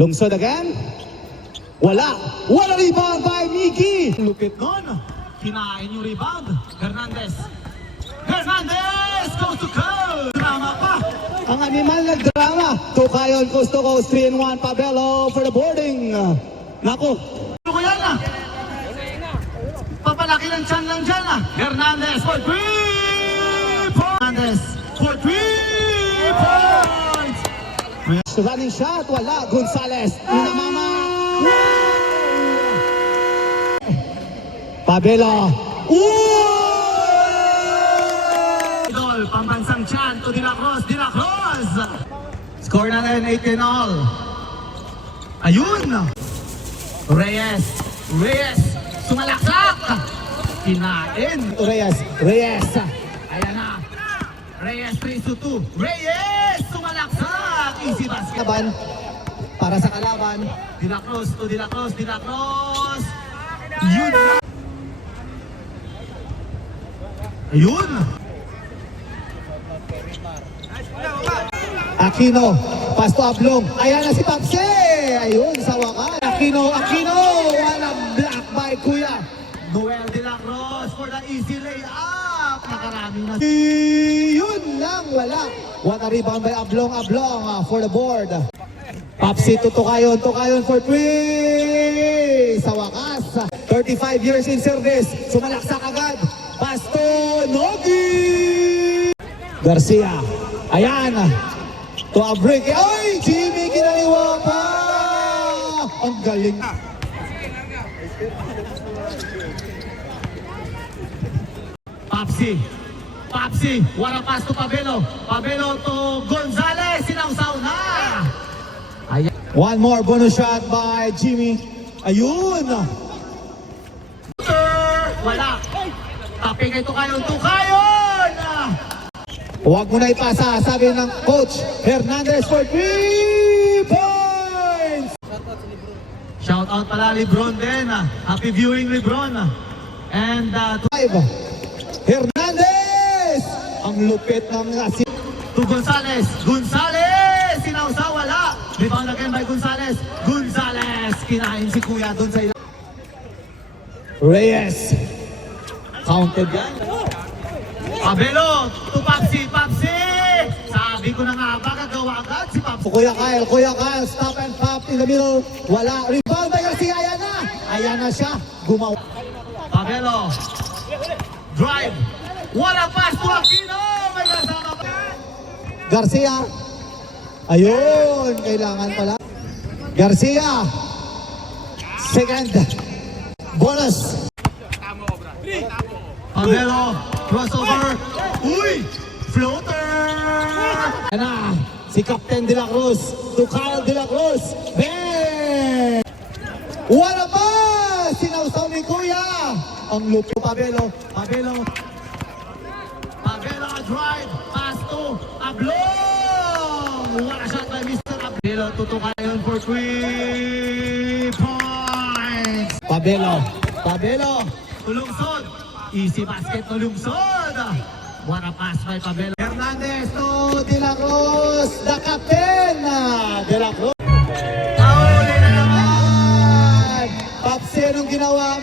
Lungsod again. Wala. Wala rebound by Miggy. Lupit nun. Kinain yung rebound. Hernandez. Hernandez goes to goal. Drama pa. Ang animal na drama. Tukayon, coast to coast, 3-1. Pabelo for the boarding. Nako. Ano ko yan ah? Papalaki ng tiyan lang dyan ah. Hernandez for 3 points. Hernandez for 3 points. Running shot. Wala. Gonzales. Inamama. Pabelo. Idol, pambansang tiyan to De La Cruz. De La Cruz. Score natin 18 all. Ayun. Reyes. Reyes. Sumalaksak. Kinain. Reyes. Reyes. Ayan na. Reyes 3-2. Reyes. Sumalaksak. Easy basket. Laban. Para sa kalaban. De La Cruz to De La Cruz. De La Cruz. Yun na. Ayun. Aquino. Pasto Ablong. Ayan na si Papse. Ayun sa wakas. Aquino. Aquino. Walang block by Kuya. Noel De La Cruz for the easy layup. Nakarami na. Yun lang. Wala. What a rebound by Ablong. Ablong for the board. Papsi to Tukayon. Tukayon for 3. Sa wakas. 35 years in service. Sumalaksak agad. Pasto Nogi. Garcia. Ayan. To a break. Ay! Jimmy kinaliwa pa! Ang galing. Papsi. Papsi. What a pass to Pabelo. Pabelo to Gonzales. Sinausaw na. Ayan. One more bonus shot by Jimmy. Ayun. Wala. Taping ito kayon. Tukayon. Huwag mo na ipasa. Sabi ng coach Hernandez for 3 points. Shout out pala Lebron din. Happy viewing Lebron. And 5. Hernandez. Ang lupit ng nasi. to Gonzales. Gonzales! Sinausa, wala. Rebound again by Gonzales. Gonzales! Kinain si Kuya doon sa ilang. Reyes. Counted yan. Pabelo! To Papsi! Papsi! Sabi ko na nga ba, gagawa agad si Papsi. Kuya Kyle, stop and pop in the middle. Wala. Rebound by Garcia. Ayan na. Ayan na siya. Gumawa. Pabelo! Drive! Wala pass to Aquino! May kasama pa! Garcia. Ayun. Kailangan pala. Garcia. Second. Bonus. Pabelo! Crossover! Uy! Floater! Ayan na. Si Captain De La Cruz. To Kyle De La Cruz. Bang! Wala pa! Sinausaw ni Kuya. Ang lupo. Pabelo. Pabelo! Pabelo drive! Pass to Ablong! What a shot by Mr. Pabelo! Tutukayon for 3 points! Pabelo. Tulungsod! Easy basket tulungsod! What a pass by Pabelo! Hernandez to De La Cruz. The Captain. De La Cruz. Ahuli na naman! Papsi, anong ginawa